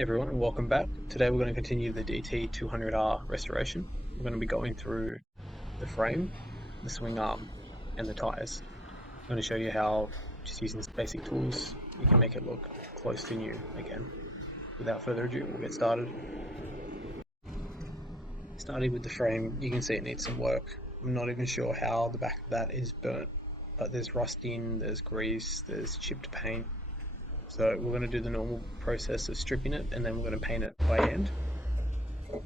Everyone, and welcome back. Today we're going to continue the DT200R restoration. We're going to be going through the frame, the swing arm, and the tyres. I'm going to show you how, just using some basic tools, you can make it look close to new again. Without further ado, we'll get started. Starting with the frame, you can see it needs some work. I'm not even sure how the back of that is burnt, but there's rusting, there's grease, there's chipped paint. So we're going to do the normal process of stripping it, and then we're going to paint it by hand.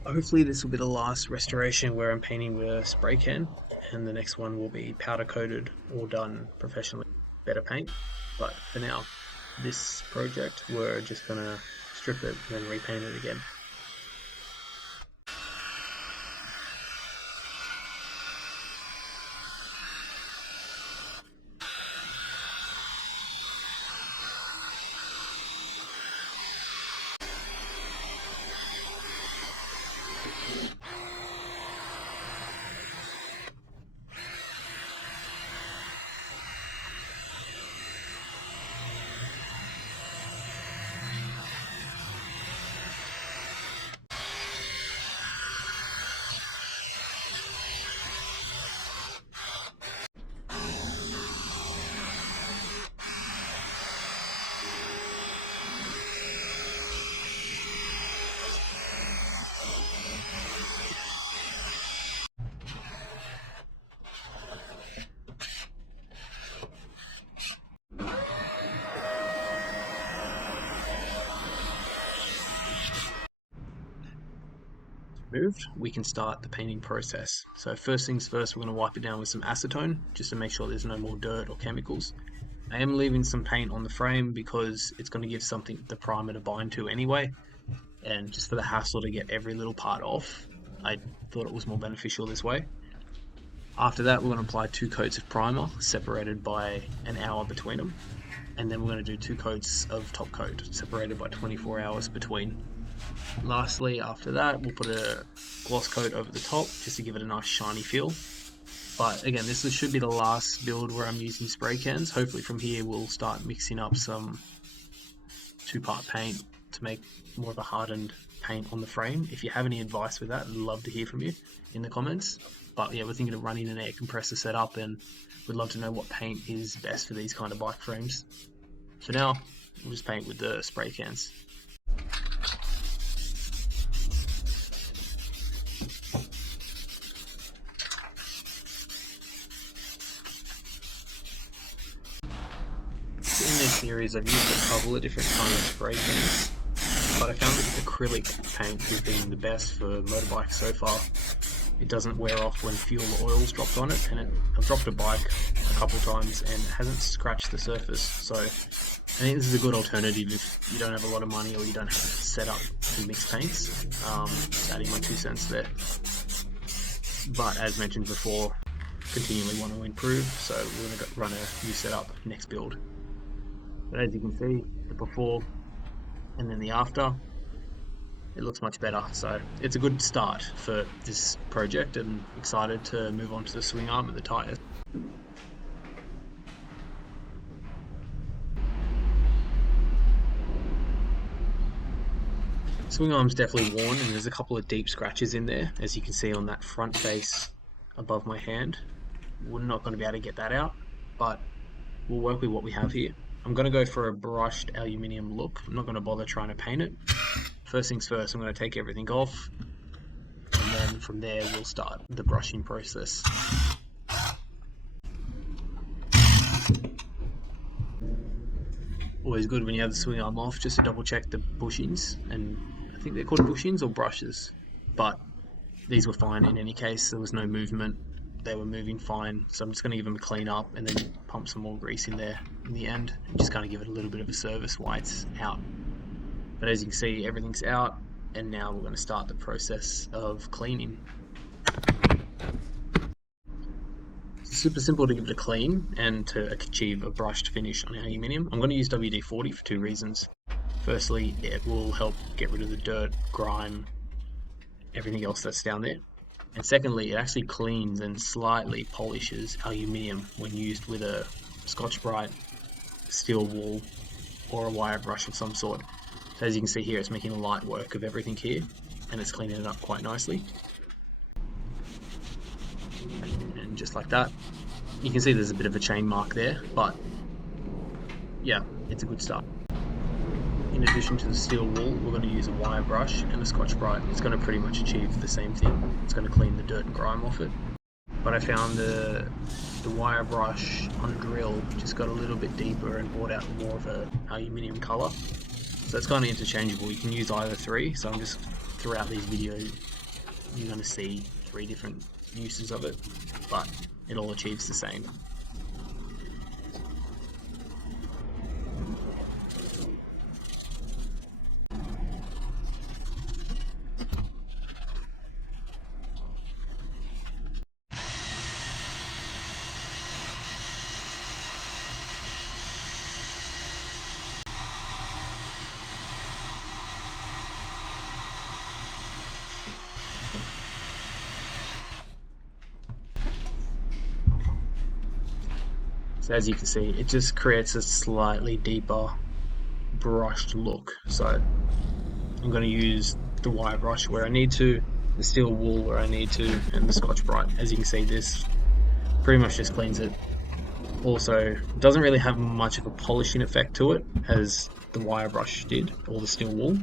Hopefully this will be the last restoration where I'm painting with a spray can, and the next one will be powder coated or done professionally, better paint. But for now, this project, we're just going to strip it and then repaint it again. Moved, we can start the painting process. So first things first, we're going to wipe it down with some acetone just to make sure there's no more dirt or chemicals. I am leaving some paint on the frame because it's going to give something the primer to bind to anyway, and just for the hassle to get every little part off, I thought it was more beneficial this way. After that, we're going to apply 2 coats of primer separated by an hour between them, and then we're going to do 2 coats of top coat separated by 24 hours between. Lastly, after that, we'll put a gloss coat over the top just to give it a nice shiny feel. But again, this should be the last build where I'm using spray cans. Hopefully from here we'll start mixing up some 2-part paint to make more of a hardened paint on the frame. If you have any advice with that, I'd love to hear from you in the comments. But yeah, we're thinking of running an air compressor setup, and we'd love to know what paint is best for these kind of bike frames. For now, we'll just paint with the spray cans. In this series, I've used a couple of different kind of spray cans, but I found that acrylic paint has been the best for motorbikes so far. It doesn't wear off when fuel or oil's dropped on it, and I've dropped a bike a couple of times and it hasn't scratched the surface. So I think this is a good alternative if you don't have a lot of money or you don't have it set up to mix paints. Just adding my 2 cents there. But as mentioned before, continually want to improve, so we're going to run a new setup next build. But as you can see, the before and then the after, it looks much better. So it's a good start for this project, and excited to move on to the swing arm and the tyres. Swing arm's definitely worn, and there's a couple of deep scratches in there, as you can see on that front face above my hand. We're not going to be able to get that out, but we'll work with what we have here. I'm going to go for a brushed aluminium look. I'm not going to bother trying to paint it. First things first, I'm going to take everything off, and then from there we'll start the brushing process. Always good when you have the swing arm off, just to double check the bushings, and I think they're called bushings or brushes, but these were fine in any case. There was no movement, they were moving fine, so I'm just going to give them a clean up and then pump some more grease in there in the end and just kind of give it a little bit of a service while it's out. But as you can see, everything's out, and now we're going to start the process of cleaning. It's super simple to give it a clean and to achieve a brushed finish on aluminium. I'm going to use WD-40 for 2 reasons. Firstly, it will help get rid of the dirt, grime, everything else that's down there. And secondly, it actually cleans and slightly polishes aluminium when used with a Scotch-Brite, steel wool, or a wire brush of some sort. To As you can see here, it's making light work of everything here, and it's cleaning it up quite nicely. And just like that, you can see there's a bit of a chain mark there, but yeah, it's a good start. In addition to the steel wool, we're going to use a wire brush and a Scotch-Brite. It's going to pretty much achieve the same thing. It's going to clean the dirt and grime off it. But I found the wire brush on a drill just got a little bit deeper and brought out more of a aluminium colour. So it's kind of interchangeable. You can use either three. So I'm just, throughout these videos, you're going to see 3 different uses of it, but it all achieves the same. So as you can see, it just creates a slightly deeper brushed look. So I'm going to use the wire brush where I need to, the steel wool where I need to, and the Scotch-Brite. As you can see, this pretty much just cleans it. Also, it doesn't really have much of a polishing effect to it as the wire brush did, or the steel wool,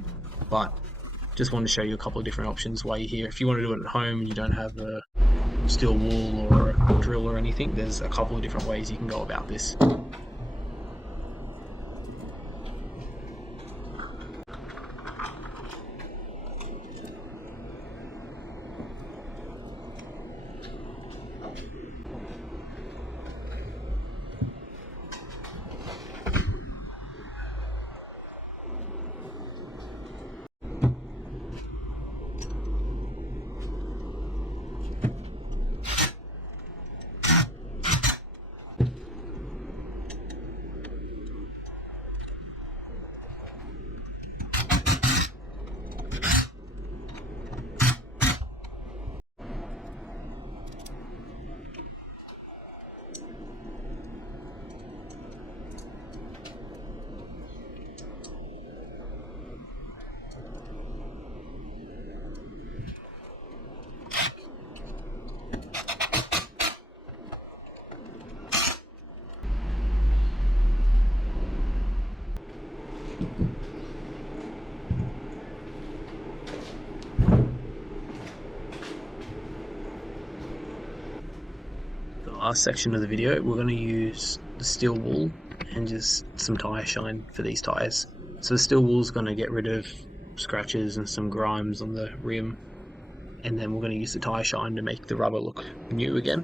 but just wanted to show you a couple of different options while you're here. If you want to do it at home and you don't have a steel wool or a drill or anything, there's a couple of different ways you can go about this. Last section of the video, we're going to use the steel wool and just some tyre shine for these tyres. So the steel wool is going to get rid of scratches and some grimes on the rim, and then we're going to use the tyre shine to make the rubber look new again.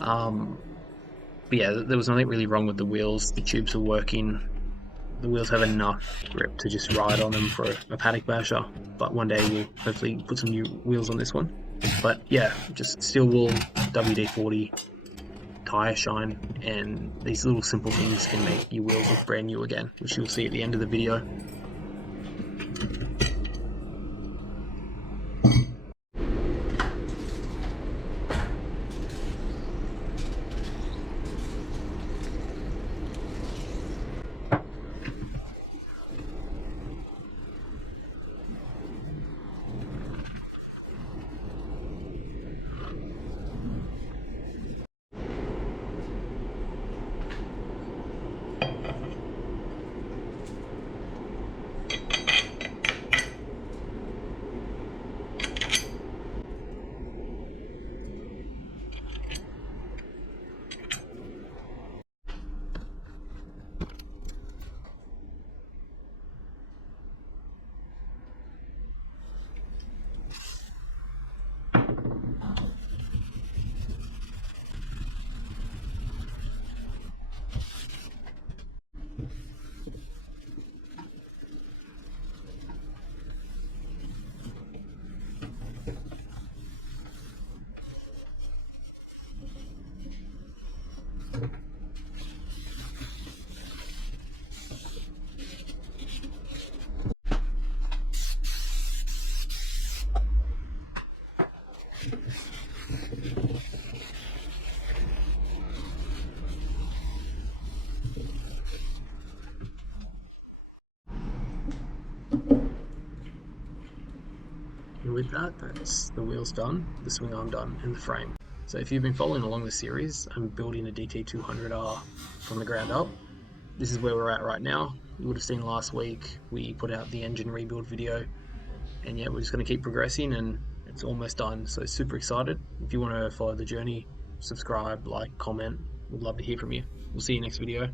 But yeah, there was nothing really wrong with the wheels. The tubes are working. The wheels have enough grip to just ride on them for a paddock basher, but one day we'll hopefully put some new wheels on this one. But yeah, just steel wool, WD-40, tyre shine, and these little simple things can make your wheels look brand new again, which you'll see at the end of the video. with that, that's the wheels done, the swing arm done, and the frame. So if you've been following along the series, I'm building a DT200R from the ground up. This is where we're at right now. You would have seen last week we put out the engine rebuild video, and yeah, we're just going to keep progressing, and it's almost done. So super excited. If you want to follow the journey, subscribe, like, comment. We'd love to hear from you. We'll see you next video.